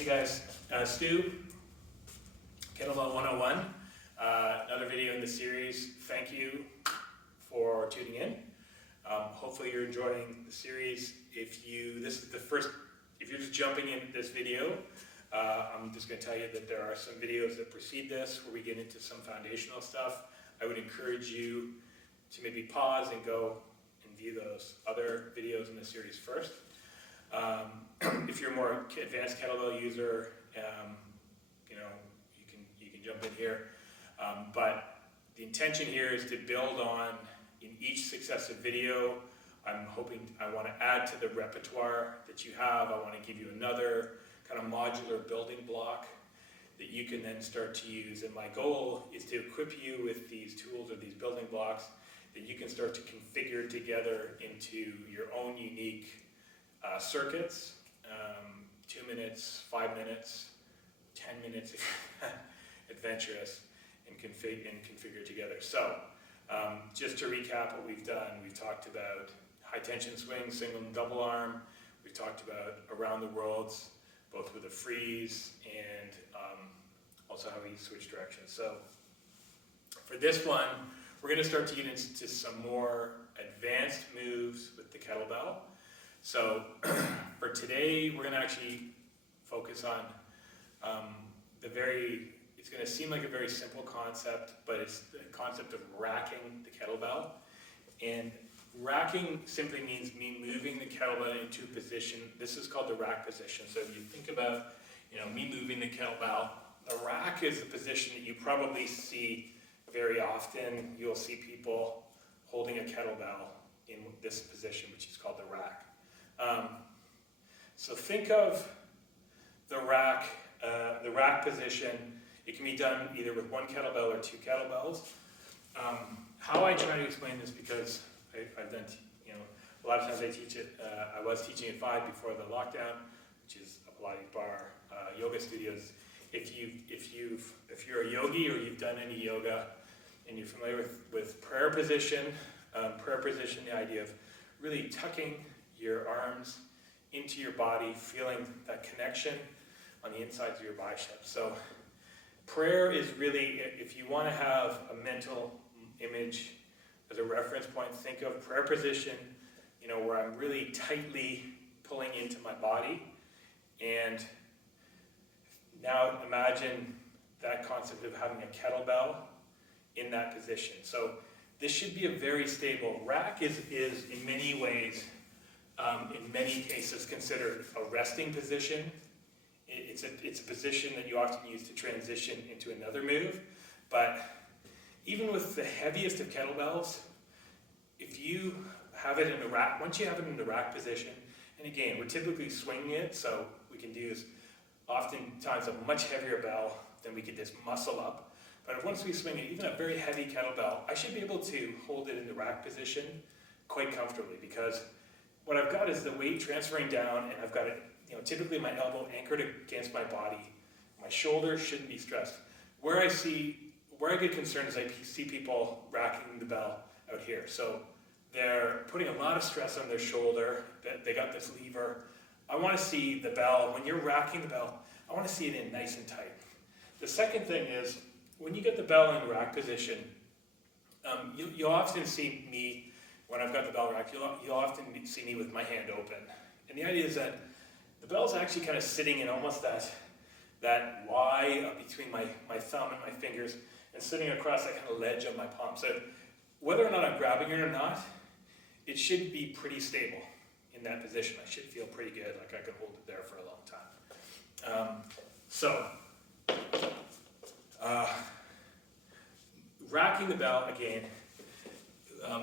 Hey guys, Stu, Kettlebell 101, another video in the series. Thank you for tuning in. Hopefully you're enjoying the series. If you're just jumping into this video, I'm just going to tell you that there are some videos that precede this where we get into some foundational stuff. I would encourage you to maybe pause and go and view those other videos in the series first. If you're a more advanced kettlebell user, you can jump in here. But the intention here is to build on in each successive video. I want to add to the repertoire that you have. I want to give you another kind of modular building block that you can then start to use. And my goal is to equip you with these tools or these building blocks that you can start to configure together into your own unique circuits, 2 minutes, 5 minutes, 10 minutes, adventurous, and configure together. So, just to recap what we've done, we've talked about high tension swing, single and double arm. We've talked about around the worlds, both with a freeze and also how we switch directions. So, for this one, we're going to start to get into some more advanced moves with the kettlebell. So for today, we're going to actually focus on it's going to seem like a very simple concept, but it's the concept of racking the kettlebell. And racking simply means me moving the kettlebell into a position. This is called the rack position. So if you think about, me moving the kettlebell, the rack is a position that you probably see very often. You'll see people holding a kettlebell in this position, which is called the rack. So think of the rack position. It can be done either with one kettlebell or two kettlebells. How I try to explain this, because I've done, a lot of times I teach it. I was teaching at 5 before the lockdown, which is a Pilates bar, yoga studios. If you're a yogi or you've done any yoga and you're familiar with prayer position, the idea of really tucking your arms into your body, feeling that connection on the insides of your biceps. So prayer is really, if you want to have a mental image as a reference point, think of prayer position, where I'm really tightly pulling into my body. And now imagine that concept of having a kettlebell in that position. So this should be a very stable rack. Is in many ways, in many cases, considered a resting position. It's a position that you often use to transition into another move. But even with the heaviest of kettlebells, if you have it in the rack, once you have it in the rack position, and again, we're typically swinging it, so we can use oftentimes a much heavier bell than we could just muscle up. But once we swing it, even a very heavy kettlebell, I should be able to hold it in the rack position quite comfortably, because what I've got is the weight transferring down, and I've got it, typically my elbow anchored against my body. My shoulder shouldn't be stressed. Where I get concerned is I see people racking the bell out here. So they're putting a lot of stress on their shoulder. They got this lever. I want to see the bell, when you're racking the bell, I want to see it in nice and tight. The second thing is, when you get the bell in the rack position, you'll often see me, when I've got the bell rack, you'll often see me with my hand open. And the idea is that the bell's actually kind of sitting in almost that Y between my thumb and my fingers, and sitting across that kind of ledge of my palm. So whether or not I'm grabbing it or not, it should be pretty stable in that position. I should feel pretty good, like I could hold it there for a long time. Racking the bell, again,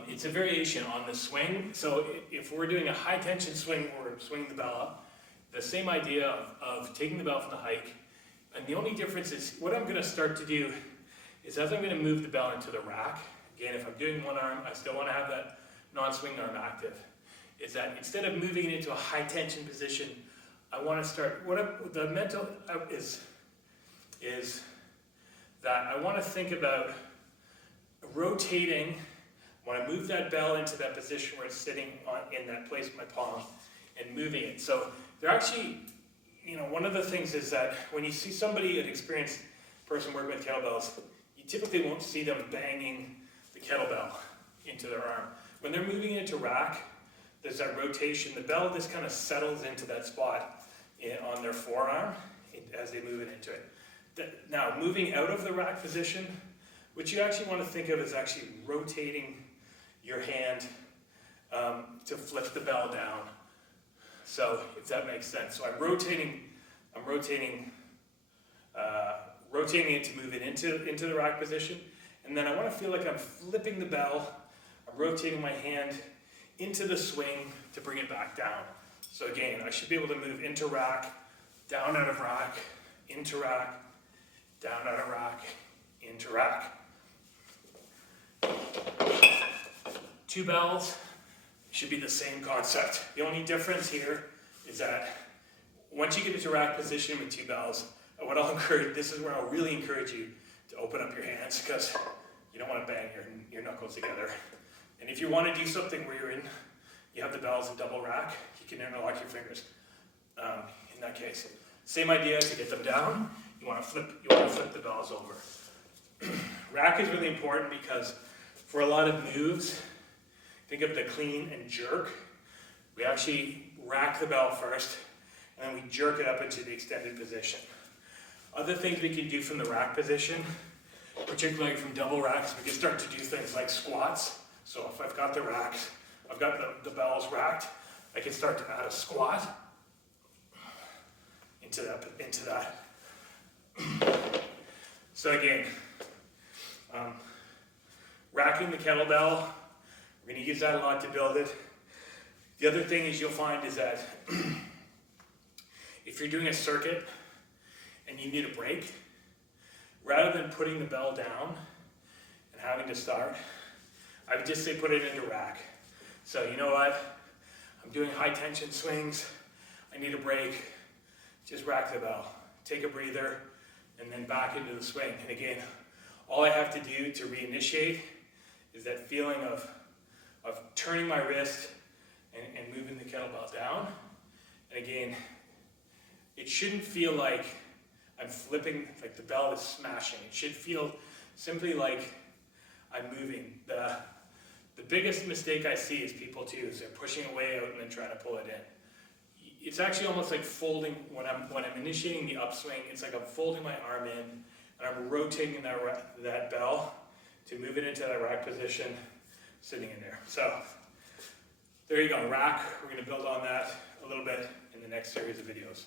it's a variation on the swing. So if we're doing a high tension swing, we're swinging the bell up. The same idea of taking the bell from the hike. And the only difference is, what I'm going to start to do is, as I'm going to move the bell into the rack, again, if I'm doing one arm, I still want to have that non-swing arm active, is that instead of moving it into a high tension position, I want to start, the mental is that I want to think about rotating. When I move that bell into that position where it's sitting in that place with my palm, and moving it. So they're actually, one of the things is that when you see somebody, an experienced person working with kettlebells, you typically won't see them banging the kettlebell into their arm. When they're moving into rack, there's that rotation. The bell just kind of settles into that spot on their forearm as they move it into it. Now, moving out of the rack position, what you actually want to think of is actually rotating your hand to flip the bell down. So, if that makes sense. So I'm rotating it to move it into the rack position, and then I want to feel like I'm flipping the bell. I'm rotating my hand into the swing to bring it back down. So again, I should be able to move into rack, down out of rack, into rack, down out of rack, into rack. 2 bells should be the same concept. The only difference here is that once you get into rack position with 2 bells, this is where I'll really encourage you to open up your hands, because you don't want to bang your knuckles together. And if you want to do something where you have the bells in double rack, you can interlock your fingers. In that case, same idea. To get them down, you want to flip the bells over. Rack is really important because for a lot of moves, think of the clean and jerk. We actually rack the bell first, and then we jerk it up into the extended position. Other things we can do from the rack position, particularly from double racks, we can start to do things like squats. So if I've got the racks, I've got the bells racked, I can start to add a squat into that. So again, racking the kettlebell, we're going to use that a lot to build it. The other thing is you'll find is that if you're doing a circuit and you need a break, rather than putting the bell down and having to start, I would just say put it into rack. So you know what? I'm doing high tension swings. I need a break. Just rack the bell. Take a breather and then back into the swing. And again, all I have to do to reinitiate is that feeling of turning my wrist and moving the kettlebell down. And again, it shouldn't feel like I'm flipping, like the bell is smashing. It should feel simply like I'm moving. The biggest mistake I see is people too, is they're pushing away out and then trying to pull it in. It's actually almost like folding, when I'm initiating the upswing, it's like I'm folding my arm in and I'm rotating that bell to move it into that rack position, sitting in there. So there you go, rack. We're going to build on that a little bit in the next series of videos.